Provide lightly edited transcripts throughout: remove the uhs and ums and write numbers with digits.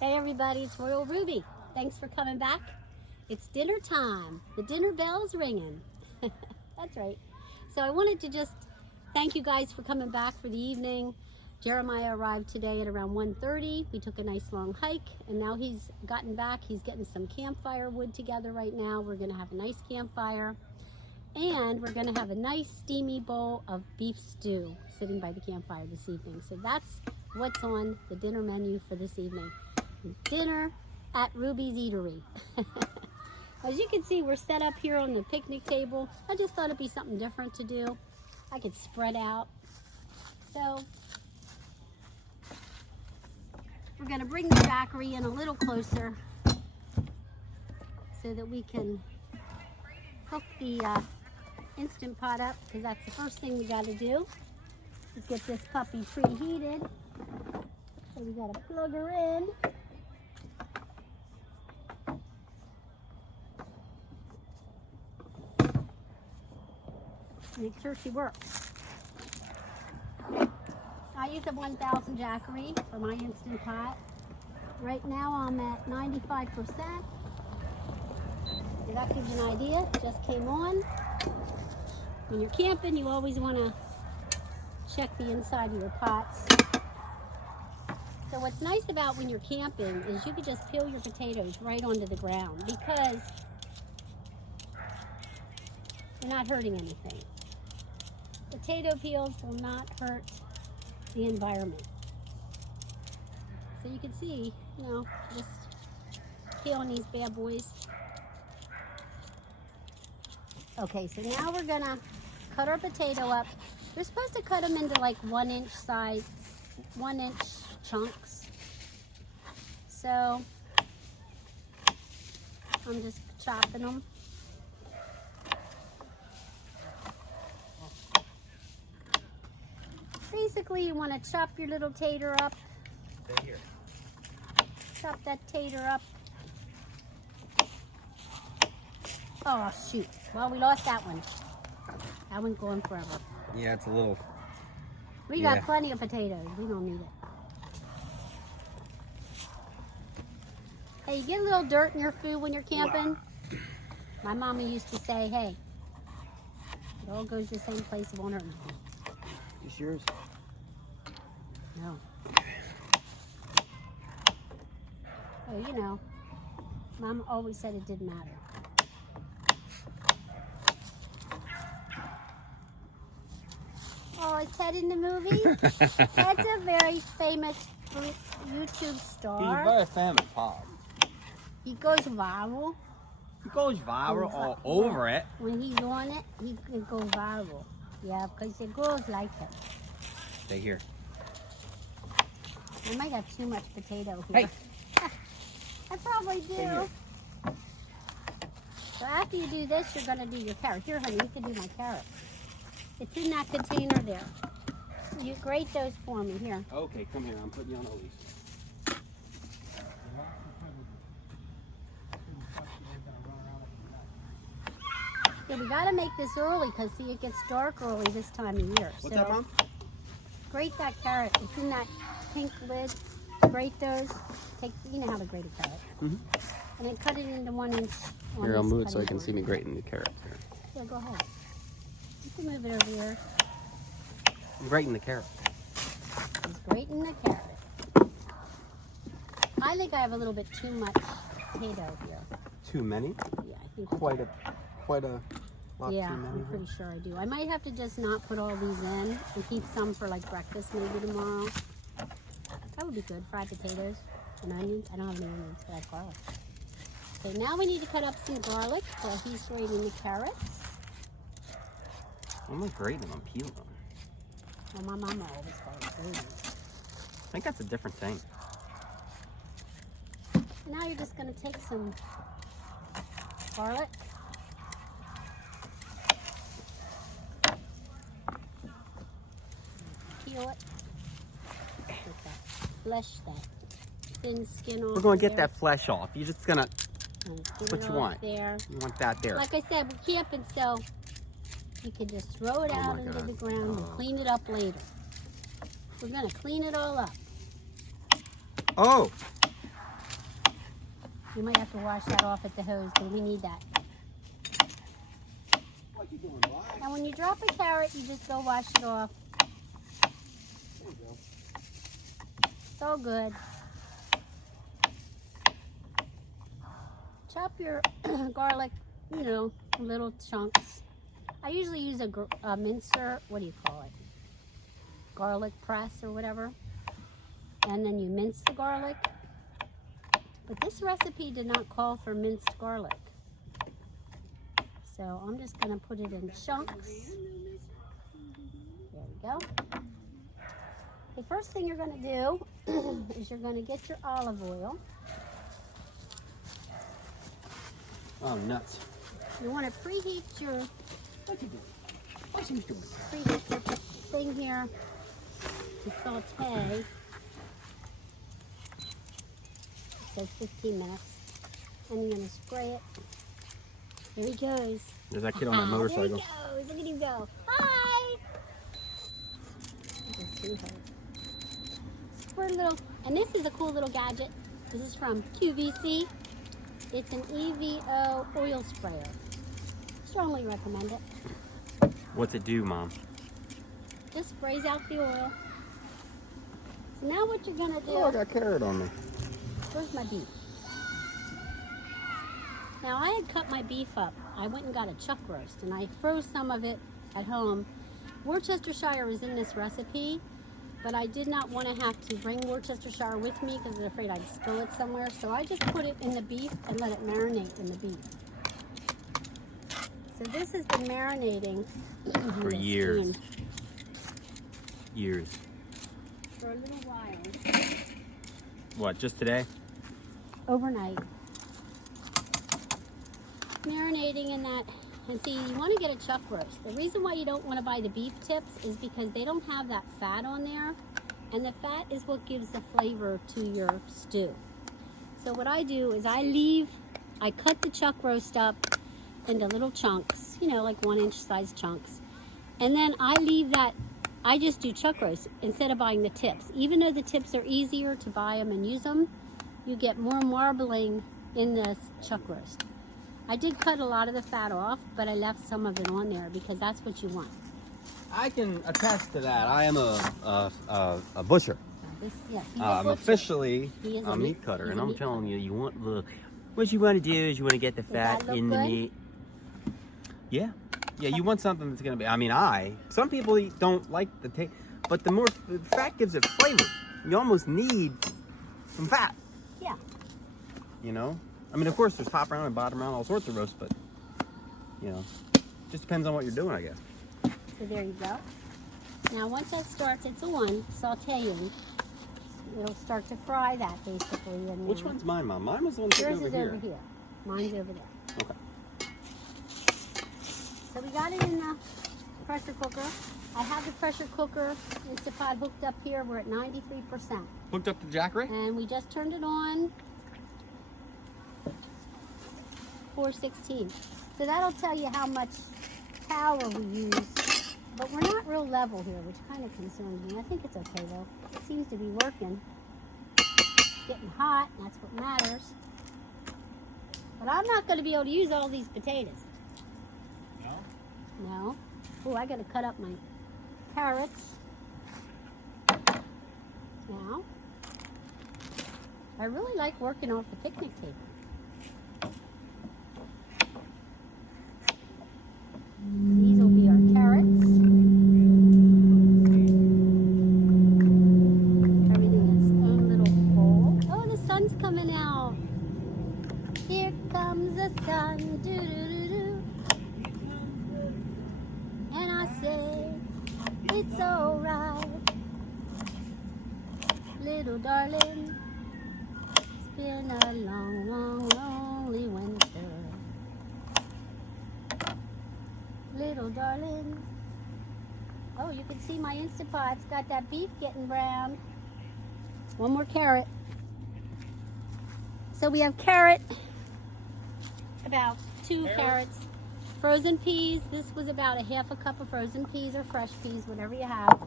Hey everybody, it's Royal Ruby. Thanks for coming back. It's dinner time. The dinner bell's ringing. That's right. So I wanted to just thank you guys for coming back for the evening. Jeremiah arrived today at around 1:30. We took a nice long hike and now he's gotten back. He's getting some campfire wood together right now. We're gonna have a nice campfire and we're gonna have a nice steamy bowl of beef stew sitting by the campfire this evening. So that's what's on the dinner menu for this evening. Dinner at Ruby's Eatery. As you can see, we're set up here on the picnic table. I just thought it'd be something different to do. I could spread out. So we're gonna bring the Jackery in a little closer so that we can hook the Instant Pot up, because that's the first thing we gotta do is get this puppy preheated. So we gotta plug her in. Make sure she works. I use a 1000 Jackery for my Instant Pot. Right now I'm at 95%. So that gives you an idea. It just came on. When you're camping, you always want to check the inside of your pots. So what's nice about when you're camping is you can just peel your potatoes right onto the ground because you're not hurting anything. Potato peels will not hurt the environment. So you can see, just peeling these bad boys. Okay, so now we're gonna cut our potato up. We're supposed to cut them into like 1-inch size, 1-inch chunks. So I'm just chopping them. Basically, you want to chop your little tater up. Stay here. Chop that tater up. Oh, shoot. Well, we lost that one. That one's going forever. Yeah, it's a little... We got plenty of potatoes. We don't need it. Hey, you get a little dirt in your food when you're camping? Wow. My mama used to say, hey, it all goes to the same place, it won't hurt nothing. It's yours? No. Oh, Mom always said it didn't matter. Oh, is Ted in the movie? Ted's a very famous YouTube star. He's very famous, Pop. He goes viral. He goes viral all over it. When he's on it, he can go viral. Yeah, because the girls like him. Stay here. I might have too much potato here. Hey. I probably do. So after you do this, you're going to do your carrot. Here, honey, you can do my carrot. It's in that container there. You grate those for me. Here. Okay, come here. I'm putting you on a leash. Yeah, we got to make this early because, see, it gets dark early this time of year. What's that, Mom? Grate that carrot. It's in that pink lid. Grate those. You know how to grate a carrot. Mm-hmm. And then cut it into 1-inch. Here, I'll move it so I can see me grating the carrot. Here. Yeah, go ahead. You can move it over here. I'm grating the carrot. He's grating the carrot. I think I have a little bit too much potato here. Too many? Yeah, I think quite a lot yeah, too many. I'm pretty sure I do. I might have to just not put all these in and keep some for like breakfast maybe tomorrow. That would be good. Fried potatoes and onions. I don't have any onions, but I have garlic. Okay, now we need to cut up some garlic while he's grating the carrots. I'm not grating them, I'm peeling them. Well, my mama always called it grating. I think that's a different thing. Now you're just going to take some garlic. Peel it. Get that flesh, that thin skin off. We're going to get there. that flesh off. You're just going to... That's what you want. There. You want that there. Like I said, we're camping, so you can just throw it out into the ground and clean it up later. We're going to clean it all up. Oh! You might have to wash that off at the hose, but we need that. What you doing, Rod? Now when you drop a carrot, you just go wash it off. There you go. It's all good. Chop your garlic, you know, little chunks. I usually use a mincer, what do you call it? Garlic press or whatever. And then you mince the garlic. But this recipe did not call for minced garlic. So I'm just going to put it in chunks. There we go. The first thing you're going to do is you're going to get your olive oil. Oh, nuts. You want to preheat your What you doing? What you doing? preheat your thing here to saute. It says 15 minutes. And you're going to spray it. There he goes. There's that kid on that motorcycle. There he goes. Look at him go. Hi. You can see her. Squirt a little. And this is a cool little gadget. This is from QVC. It's an EVO oil sprayer. Strongly recommend it. What's it do, Mom? Just sprays out the oil. So now what you're gonna do, Oh, I got carrot on me. where's my beef? Now I had cut my beef up. I went and got a chuck roast and I froze some of it at home. Worcestershire is in this recipe, but I did not want to have to bring Worcestershire with me because I was afraid I'd spill it somewhere. So I just put it in the beef and let it marinate in the beef. So this has been marinating For years. steam Years. for a little while. What, just today? Overnight. Marinating in that. And see, you want to get a chuck roast. The reason why you don't want to buy the beef tips is because they don't have that fat on there. And the fat is what gives the flavor to your stew. So what I do is I cut the chuck roast up into little chunks, you know, like 1 inch size chunks. And then I just do chuck roast instead of buying the tips. Even though the tips are easier to buy them and use them, you get more marbling in this chuck roast. I did cut a lot of the fat off, but I left some of it on there because that's what you want. I can attest to that. I am a butcher. Yes, he's a I'm butcher. officially He is a a meat cutter, he's and a I'm meat telling cutter. you, what you want to do is you want to get the that fat look in the good? meat. Yeah, you want something that's gonna be. I mean, some people don't like the taste, but the fat gives it flavor. You almost need some fat. Yeah. You know, I mean, of course, there's top round and bottom round, all sorts of roasts, but you know, just depends on what you're doing, I guess. So there you go. Now once that starts, it's on sauteing. It'll start to fry that basically. In Which there. one's mine, Mom? Mine was the one sitting Yours over is here. over here. Mine's over there. Okay. So we got it in the pressure cooker. I have the pressure cooker Instapot hooked up here. We're at 93%. Hooked up to Jackery? And we just turned it on. 416. So that'll tell you how much power we use. But we're not real level here, which kind of concerns me. I think it's okay though. It seems to be working. It's getting hot, and that's what matters. But I'm not going to be able to use all these potatoes. No? No. Oh, I got to cut up my carrots. Now, I really like working off the picnic table. These will be our carrots. Everything in its own little bowl. Oh, the sun's coming out. Here comes the sun. Doo doo doo doo. And I say, it's alright. Little darling, it's been a long, long, lonely winter. Little darling. Oh, you can see my Instapot's got that beef getting brown. One more carrot. So we have carrot, about 2 carrots. Frozen peas. This was about a half a cup of frozen peas or fresh peas, whatever you have.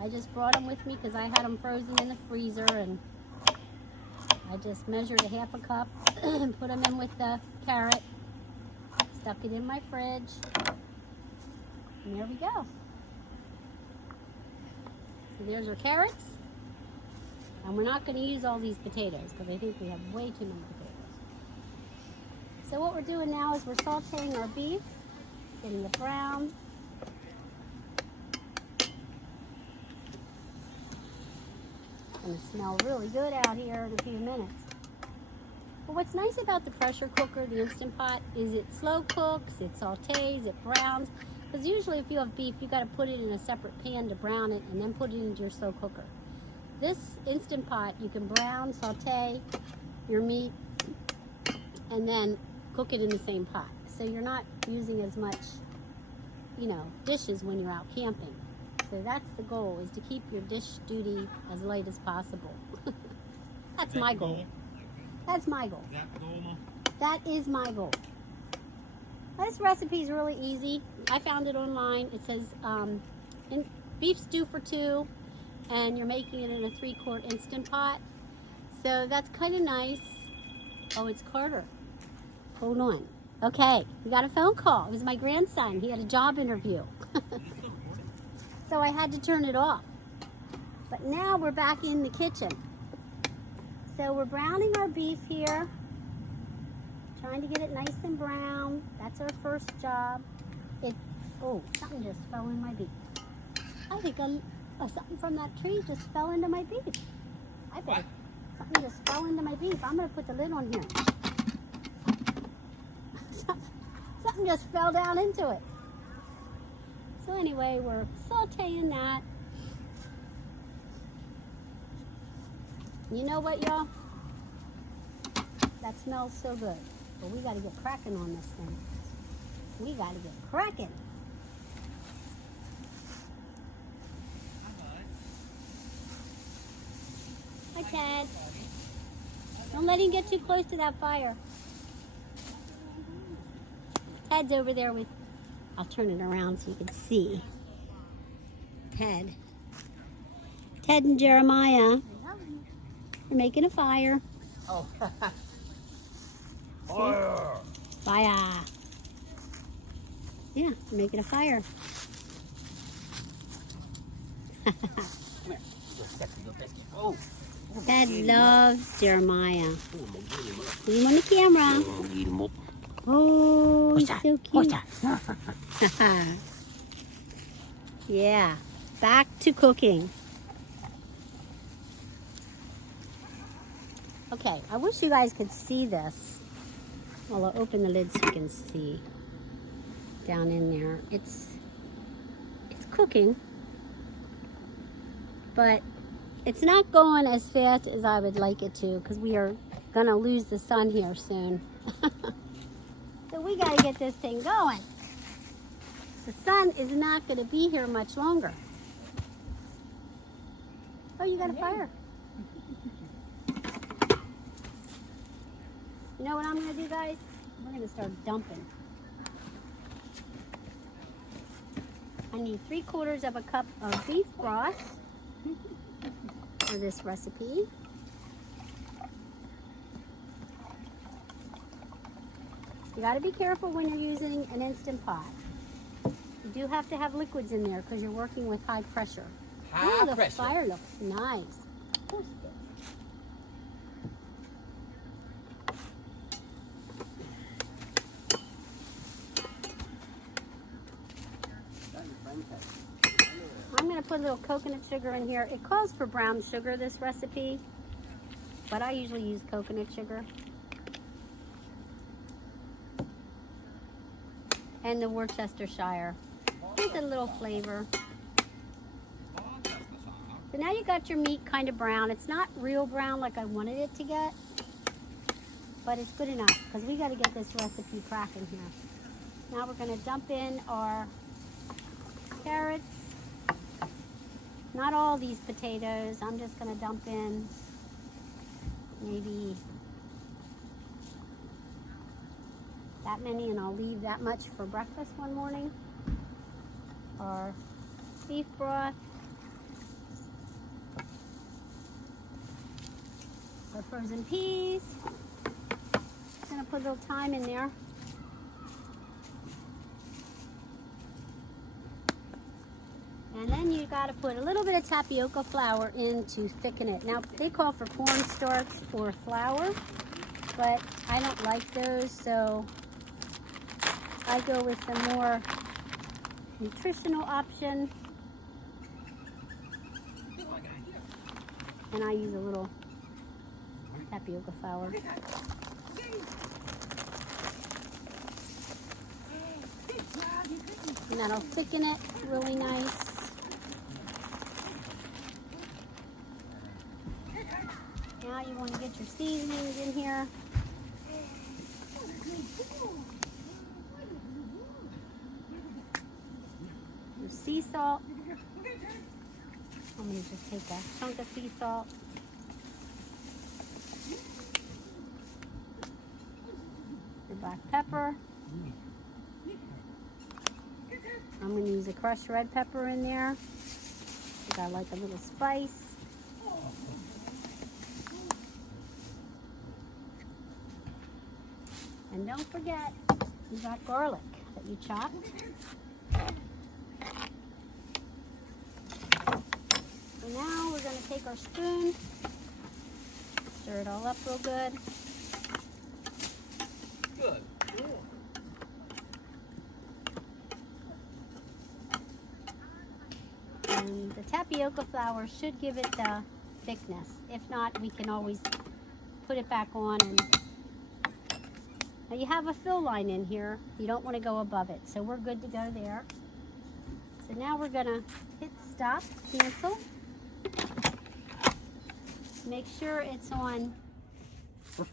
I just brought them with me because I had them frozen in the freezer and I just measured a half a cup and put them in with the carrot. Stuck it in my fridge. And there we go. So there's our carrots. And we're not going to use all these potatoes because I think we have way too many potatoes. So what we're doing now is we're sauteing our beef, getting it brown. It's going to smell really good out here in a few minutes. But what's nice about the pressure cooker, the Instant Pot, is it slow cooks, it sautés, it browns. Because usually if you have beef, you got to put it in a separate pan to brown it and then put it into your slow cooker. This Instant Pot, you can brown, sauté your meat, and then cook it in the same pot. So you're not using as much, dishes when you're out camping. So that's the goal, is to keep your dish duty as light as possible. That's my goal. That's my goal. That is my goal. This recipe is really easy. I found it online. It says beef stew for 2, and you're making it in a 3-quart Instant Pot. So that's kind of nice. Oh, it's Carter. Hold on. Okay, we got a phone call. It was my grandson. He had a job interview. So I had to turn it off. But now we're back in the kitchen. So we're browning our beef here. Trying to get it nice and brown. That's our first job. Oh, something just fell in my beef. I think something from that tree just fell into my beef. I bet something just fell into my beef. I'm going to put the lid on here. Something just fell down into it. So anyway, we're sauteing that. You know what, y'all? That smells so good. But we got to get cracking on this thing. We got to get cracking. Hi, Ted. Don't let him get too close to that fire. Ted's over there with... I'll turn it around so you can see. Ted and Jeremiah are making a fire. Oh. Fire. Yeah, we're making a fire. Oh. Ted loves Jeremiah. Put him on the camera. Oh, he's so cute. Yeah, back to cooking. Okay, I wish you guys could see this. Well, I'll open the lid so you can see down in there. It's cooking, but it's not going as fast as I would like it to because we are gonna lose the sun here soon. So we gotta get this thing going. The sun is not gonna be here much longer. Oh, you got a fire. You know what I'm gonna do, guys? We're gonna start dumping. I need 3/4 of a cup of beef broth for this recipe. You gotta be careful when you're using an Instant Pot. You do have to have liquids in there because you're working with high pressure. High the pressure. fire looks nice. Of course it does. I'm going to put a little coconut sugar in here. It calls for brown sugar, this recipe, but I usually use coconut sugar. And the Worcestershire. Gives it a little flavor. So now you got your meat kind of brown. It's not real brown like I wanted it to get, but it's good enough because we got to get this recipe cracking here. Now we're going to dump in our carrots. Not all these potatoes. I'm just going to dump in maybe that many, and I'll leave that much for breakfast one morning. Our beef broth. Our frozen peas. Just gonna put a little thyme in there. And then you gotta put a little bit of tapioca flour in to thicken it. Now, they call for cornstarch or flour, but I don't like those, so I go with the more nutritional option. And I use a little tapioca flour. And that'll thicken it really nice. Now you want to get your seasonings in here. Your sea salt. I'm going to just take a chunk of sea salt. Your black pepper. I'm going to use a crushed red pepper in there because I like a little spice. And don't forget, you got garlic that you chopped. So now we're going to take our spoon, stir it all up real good. Good. And the tapioca flour should give it the thickness. If not, we can always put it back on. And now you have a fill line in here. You don't want to go above it, so we're good to go there. So now we're going to hit stop, cancel. Make sure it's on. Oh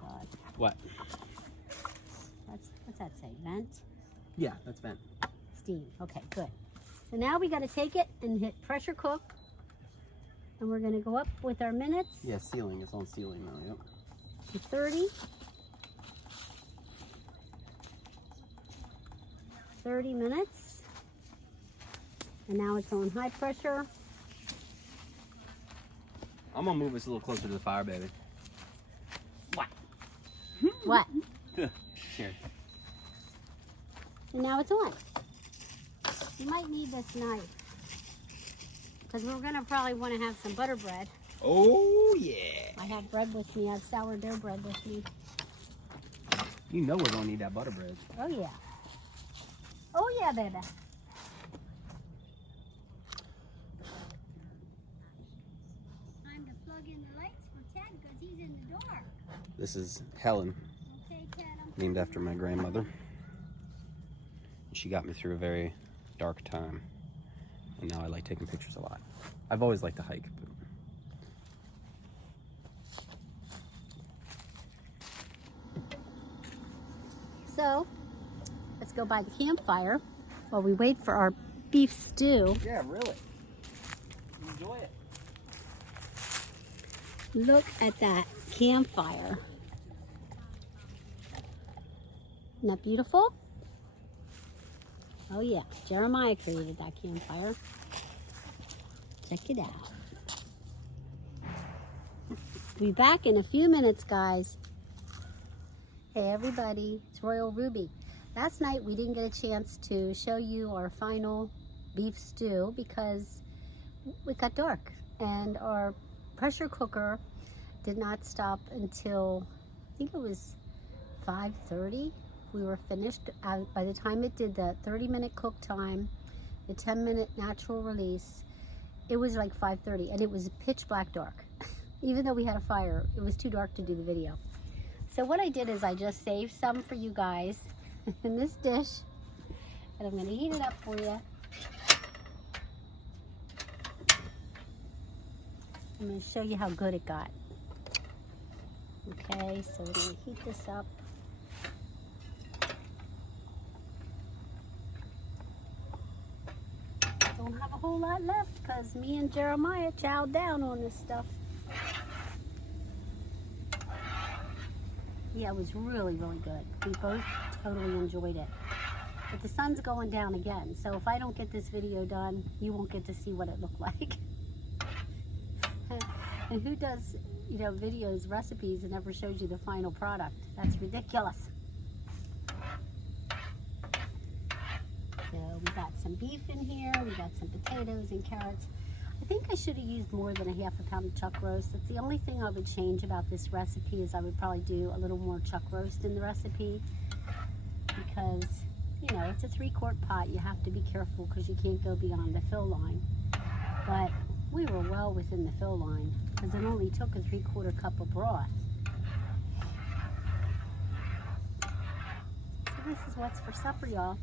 God. What? What's that say? Vent? Yeah, that's vent. Steam. Okay, good. So now we got to take it and hit pressure cook. And we're going to go up with our minutes. Yeah, sealing. It's on sealing now, yep. To 30. 30 minutes. And now it's on high pressure. I'm gonna move us a little closer to the fire, baby. What? What? Here. And now it's on. You might need this knife because we're gonna probably want to have some butter bread. Oh yeah. I have bread with me. I have sourdough bread with me. You know we're gonna need that butter bread. Oh yeah. Oh yeah, baby. Time to plug in the lights for Ted because he's in the dark. This is Helen, Okay, Ted. named after my grandmother. She got me through a very dark time, and now I like taking pictures a lot. I've always liked to hike. But... So, let's go by the campfire while we wait for our beef stew. Yeah, really. Enjoy it. Look at that campfire. Isn't that beautiful? Oh yeah, Jeremiah created that campfire. Check it out. We'll be back in a few minutes, guys. Hey everybody, it's Royal Ruby. Last night we didn't get a chance to show you our final beef stew because it got dark and our pressure cooker did not stop until I think it was 5:30. We were finished. By the time it did the 30-minute cook time, the 10-minute natural release, it was like 5:30 and it was pitch black dark. Even though we had a fire, it was too dark to do the video. So what I did is I just saved some for you guys in this dish, and I'm going to heat it up for you. I'm going to show you how good it got. Okay, so we're going to heat this up. Don't have a whole lot left because me and Jeremiah chowed down on this stuff. Yeah, it was really, really good. We both totally enjoyed it. But the sun's going down again, so if I don't get this video done, you won't get to see what it looked like. And who does, you know, videos, recipes, and never shows you the final product? That's ridiculous. So we got some beef in here, we got some potatoes and carrots. I think I should have used more than a half a pound of chuck roast. That's the only thing I would change about this recipe, is I would probably do a little more chuck roast in the recipe, because, you know, it's a 3-quart pot. You have to be careful because you can't go beyond the fill line. But we were well within the fill line because it only took a 3/4 cup of broth. So this is what's for supper, y'all.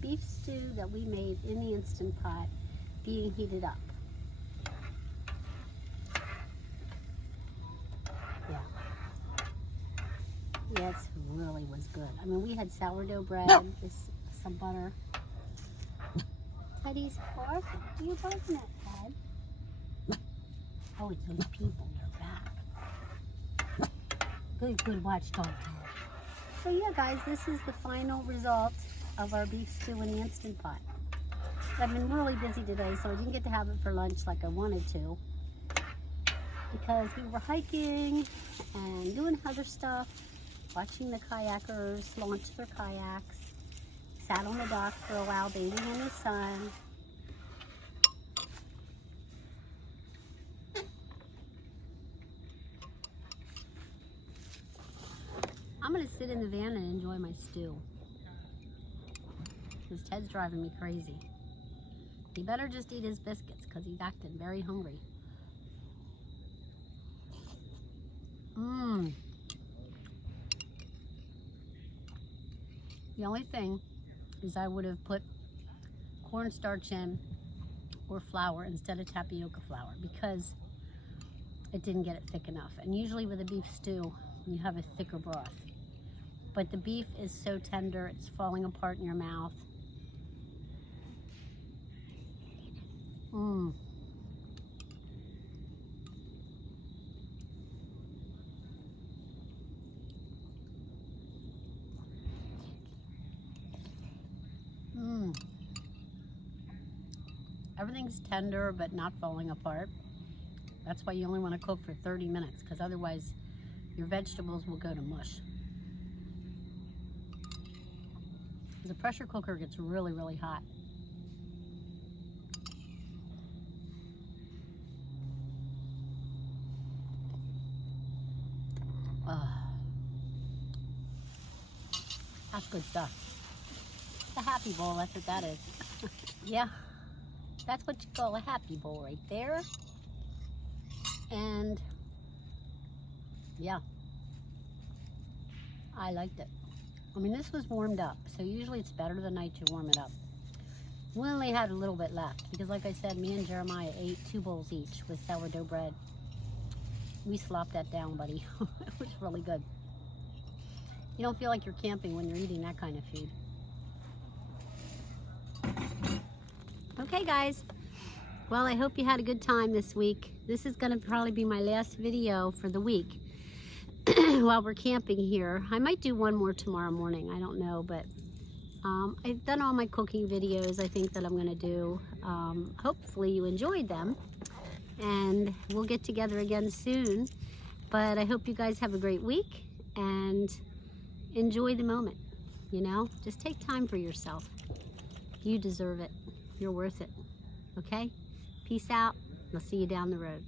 Beef stew that we made in the Instant Pot being heated up. Yeah. Yes, really was good. I mean, we had sourdough bread, just some butter. Teddy's barking. Are you barking at Ted? Oh, it's those people. They're back. Good watchdog, Ted. So yeah, guys, this is the final result of our beef stew in the Instant Pot. I've been really busy today, so I didn't get to have it for lunch like I wanted to, because we were hiking and doing other stuff, watching the kayakers launch their kayaks, sat on the dock for a while bathing in the sun. I'm going to sit in the van and enjoy my stew, because Ted's driving me crazy. He better just eat his biscuits because he's acting very hungry. The only thing is I would have put cornstarch in or flour instead of tapioca flour, because it didn't get it thick enough. And usually with a beef stew, you have a thicker broth. But the beef is so tender, it's falling apart in your mouth. Everything's tender but not falling apart. That's why you only want to cook for 30 minutes, because otherwise your vegetables will go to mush. The pressure cooker gets really, really hot. That's good stuff. It's a happy bowl, that's what that is. Yeah, that's what you call a happy bowl right there. And yeah, I liked it. I mean, this was warmed up, so usually it's better the night you warm it up. We only had a little bit left because, like I said, me and Jeremiah ate 2 bowls each with sourdough bread. We slopped that down, buddy. It was really good. You don't feel like you're camping when you're eating that kind of food. Okay, guys. Well, I hope you had a good time this week. This is going to probably be my last video for the week while we're camping here. I might do one more tomorrow morning. I don't know, but I've done all my cooking videos I think that I'm going to do. Hopefully you enjoyed them, and we'll get together again soon. But I hope you guys have a great week and enjoy the moment. You know, just take time for yourself. You deserve it. You're worth it. Okay? Peace out. I'll see you down the road.